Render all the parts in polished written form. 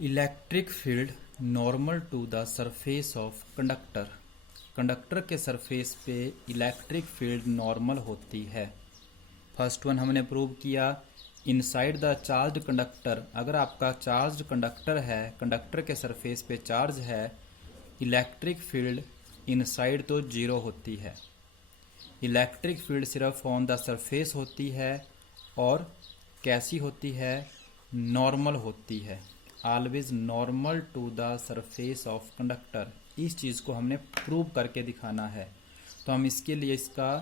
Electric field normal to the surface of conductor. Conductor के surface पे electric field normal होती है। First one हमने प्रूव किया, इनसाइड द चार्ज कंडक्टर, अगर आपका चार्ज कंडक्टर है, कंडक्टर के सरफेस पे चार्ज है, इलेक्ट्रिक फील्ड इनसाइड तो जीरो होती है। इलेक्ट्रिक फील्ड सिर्फ ऑन द सरफेस होती है और कैसी होती है, नॉर्मल होती है, always normal to the surface of conductor. इस चीज़ को हमने प्रूव करके दिखाना है, तो हम इसके लिए इसका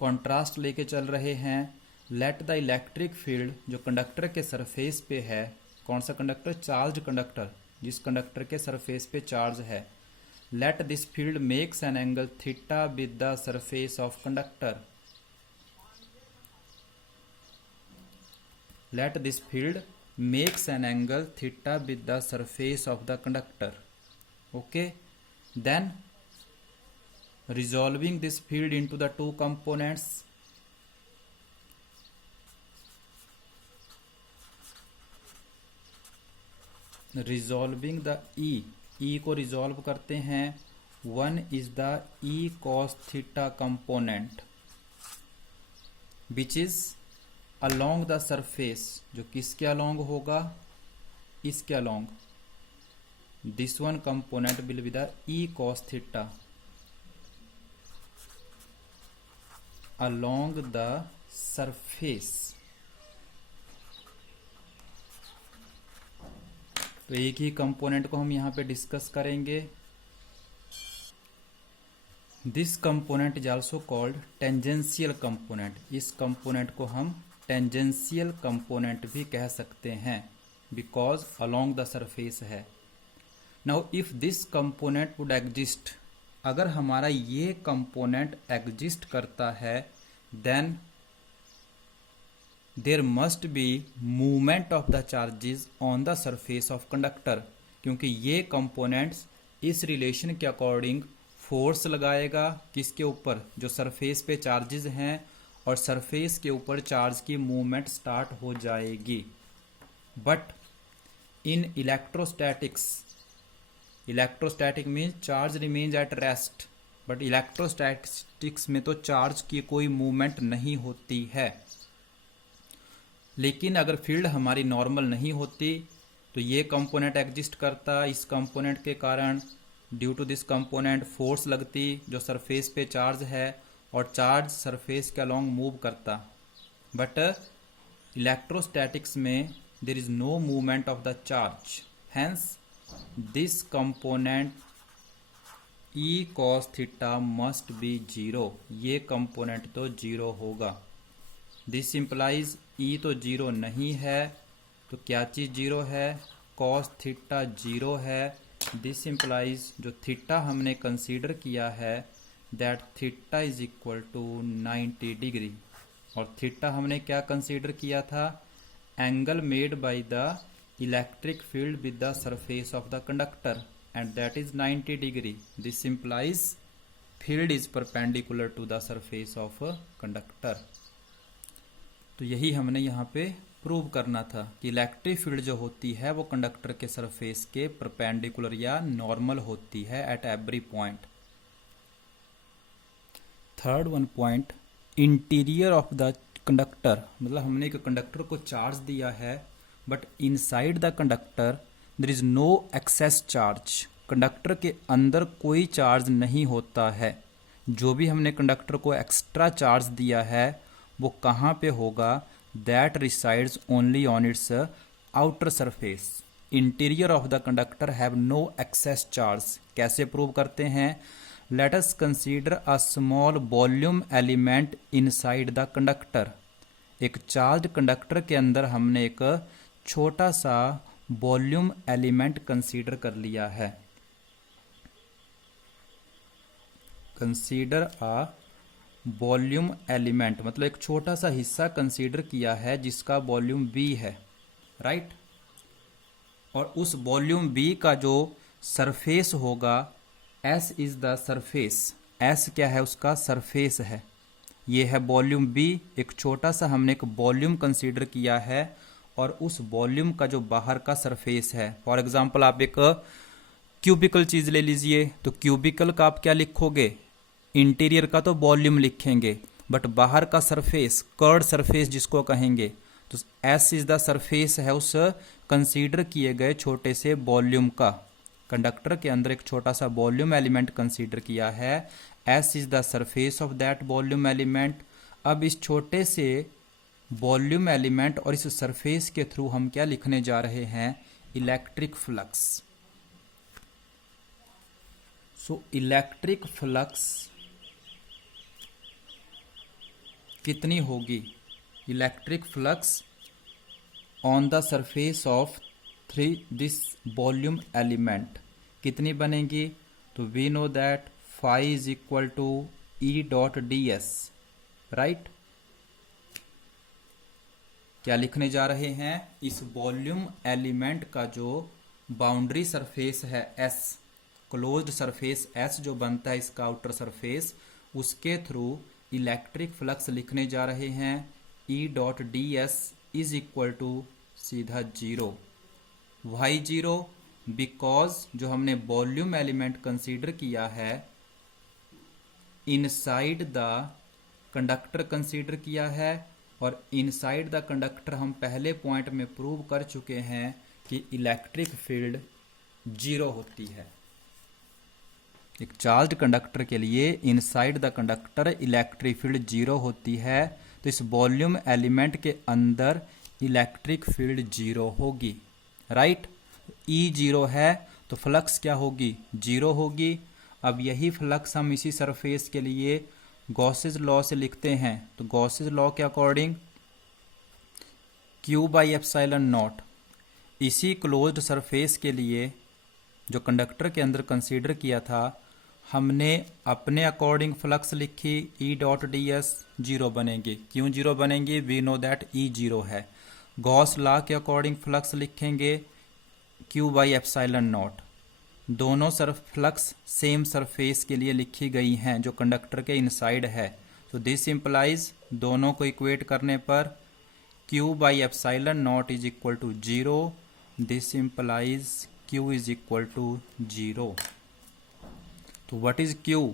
कॉन्ट्रास्ट लेके चल रहे हैं। लेट द इलेक्ट्रिक फील्ड, जो कंडक्टर के सरफेस पे है, कौन सा कंडक्टर, चार्ज कंडक्टर, जिस कंडक्टर के सरफेस पे चार्ज है, let this field makes an angle theta with the surface of conductor. Let this field makes an angle theta with the surface of the conductor. Okay, then resolving this field into the two components, resolving the E को resolve करते हैं। One is the E cos theta component which is along the surface, जो किसके along होगा, इसके along, this one component will be the E cos theta along the surface। तो एक ही component को हम यहाँ पे डिस्कस करेंगे। This component is also called tangential component. इस कंपोनेंट को हम टेंजेंशियल कंपोनेंट भी कह सकते हैं, बिकॉज अलोंग द सरफेस है। Now if this component would exist, अगर हमारा ये कंपोनेंट एग्जिस्ट करता है, then there must be movement of the charges on the surface of conductor, क्योंकि ये कंपोनेंट्स इस रिलेशन के अकॉर्डिंग फोर्स लगाएगा, किसके ऊपर, जो सरफेस पे चार्जेस हैं, और सरफेस के ऊपर चार्ज की मूवमेंट स्टार्ट हो जाएगी। But in electrostatics, electrostatic means charge remains at rest, but electrostatics में तो चार्ज की कोई मूवमेंट नहीं होती है। लेकिन अगर फील्ड हमारी नॉर्मल नहीं होती तो ये कंपोनेंट एग्जिस्ट करता, इस कंपोनेंट के कारण due to this component force लगती जो सरफेस पे चार्ज है, और चार्ज सरफेस के अलोंग मूव करता। बट इलेक्ट्रोस्टैटिक्स में there is no movement of the charge, hence this component E cos theta must be zero. ये कंपोनेंट तो जीरो होगा। दिस इम्प्लाइज E तो जीरो नहीं है, तो क्या चीज जीरो है, cos थीटा जीरो है। दिस इम्प्लाइज जो थीटा हमने कंसीडर किया है, that theta is equal to 90 degree, और थीटा हमने क्या कंसीडर किया था, angle made by the electric field with the surface of the conductor, and that is 90 degree. This implies field is perpendicular to the surface of conductor. तो यही हमने यहाँ पे प्रूव करना था कि इलेक्ट्रिक फील्ड जो होती है वो कंडक्टर के सरफेस के परपेंडिकुलर या नॉर्मल होती है at every point. Third one point, interior of the conductor, मतलब हमने एक कंडक्टर को चार्ज दिया है, but inside the conductor there is no excess charge. Conductor के अंदर कोई चार्ज नहीं होता है। जो भी हमने कंडक्टर को एक्स्ट्रा चार्ज दिया है वो कहाँ पे होगा, that resides only on its outer surface. Interior of the conductor have no excess charge. कैसे प्रूव करते हैं, let us consider a small volume element inside the conductor। एक चार्ज कंडक्टर के अंदर हमने एक छोटा सा वॉल्यूम एलिमेंट कंसीडर कर लिया है। कंसीडर आ वॉल्यूम एलिमेंट मतलब एक छोटा सा हिस्सा कंसीडर किया है जिसका वॉल्यूम V है, राइट। और उस वॉल्यूम V का जो सरफेस होगा, S is the surface, S क्या है, उसका सरफेस है। ये है वॉल्यूम B, एक छोटा सा हमने एक वॉल्यूम कंसीडर किया है, और उस वॉल्यूम का जो बाहर का सरफेस है। फॉर एग्जाम्पल आप एक क्यूबिकल चीज ले लीजिए, तो क्यूबिकल का आप क्या लिखोगे, इंटीरियर का तो वॉल्यूम लिखेंगे, बट बाहर का सरफेस, कर्ड सरफेस जिसको कहेंगे, तो एस इज द सरफेस है उस कंसीडर किए गए छोटे से वॉल्यूम का। कंडक्टर के अंदर एक छोटा सा वॉल्यूम एलिमेंट कंसीडर किया है, S is the surface of that volume element. अब इस छोटे से वॉल्यूम एलिमेंट और इस सरफेस के थ्रू हम क्या लिखने जा रहे हैं, electric flux. So electric flux कितनी होगी, electric flux on the surface of this volume element कितनी बनेगी, तो we know that phi is equal to E dot d S, right. क्या लिखने जा रहे हैं, इस वॉल्यूम एलिमेंट का जो बाउंड्री सरफेस है एस, क्लोज्ड सरफेस एस जो बनता है इसका आउटर सरफेस, उसके थ्रू इलेक्ट्रिक फ्लक्स लिखने जा रहे हैं, E dot d S is equal to सीधा 0। वाई 0, बिकॉज जो हमने वॉल्यूम एलिमेंट कंसीडर किया है इनसाइड द कंडक्टर कंसीडर किया है, और इनसाइड द कंडक्टर हम पहले पॉइंट में प्रूव कर चुके हैं कि इलेक्ट्रिक फील्ड 0 होती है। एक चार्ज कंडक्टर के लिए inside the conductor electric field 0 होती है, तो इस वॉल्यूम एलिमेंट के अंदर इलेक्ट्रिक फील्ड 0 होगी, राइट। ई 0 है तो फ्लक्स क्या होगी, 0 होगी। अब यही फ्लक्स हम इसी सरफेस के लिए गॉसेस लॉ से लिखते हैं, तो गॉसेस लॉ के according Q by epsilon not, इसी क्लोज्ड सरफेस के लिए जो कंडक्टर के अंदर कंसीडर किया था, हमने अपने अकॉर्डिंग फ्लक्स लिखी, ई डॉट डी एस 0 बनेंगे। क्यों 0 बनेंगे, वी नो दैट ई 0 है। गॉस लॉ के अकॉर्डिंग फ्लक्स लिखेंगे Q बाई एप्सिलॉन नॉट। दोनों फ्लक्स सेम सरफेस के लिए लिखी गई हैं जो कंडक्टर के इनसाइड है, तो दिस इम्प्लाइज दोनों को इक्वेट करने पर Q by epsilon naught is equal to 0, this implies Q is equal to 0। तो what is Q,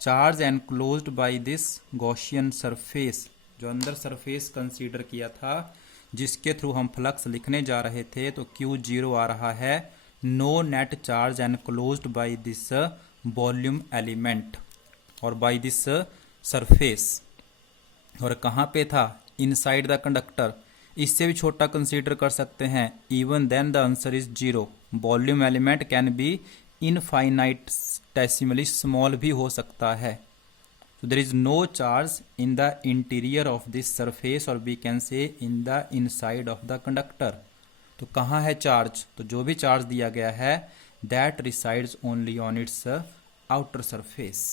charge enclosed by this Gaussian surface, जो अंदर सरफेस कंसीडर किया था जिसके थ्रू हम फ्लक्स लिखने जा रहे थे, तो Q 0 आ रहा है, no net charge enclosed by this volume element और बाय दिस सरफेस। और कहाँ पे था, इनसाइड द कंडक्टर। इससे भी छोटा कंसीडर कर सकते हैं, even then the answer is 0। Volume element can be infinitesimally small भी हो सकता है। So there is no charge in the interior of this surface, or we can say in the inside of the conductor. तो कहाँ है charge, तो जो भी चार्ज दिया गया है that resides only on its outer surface.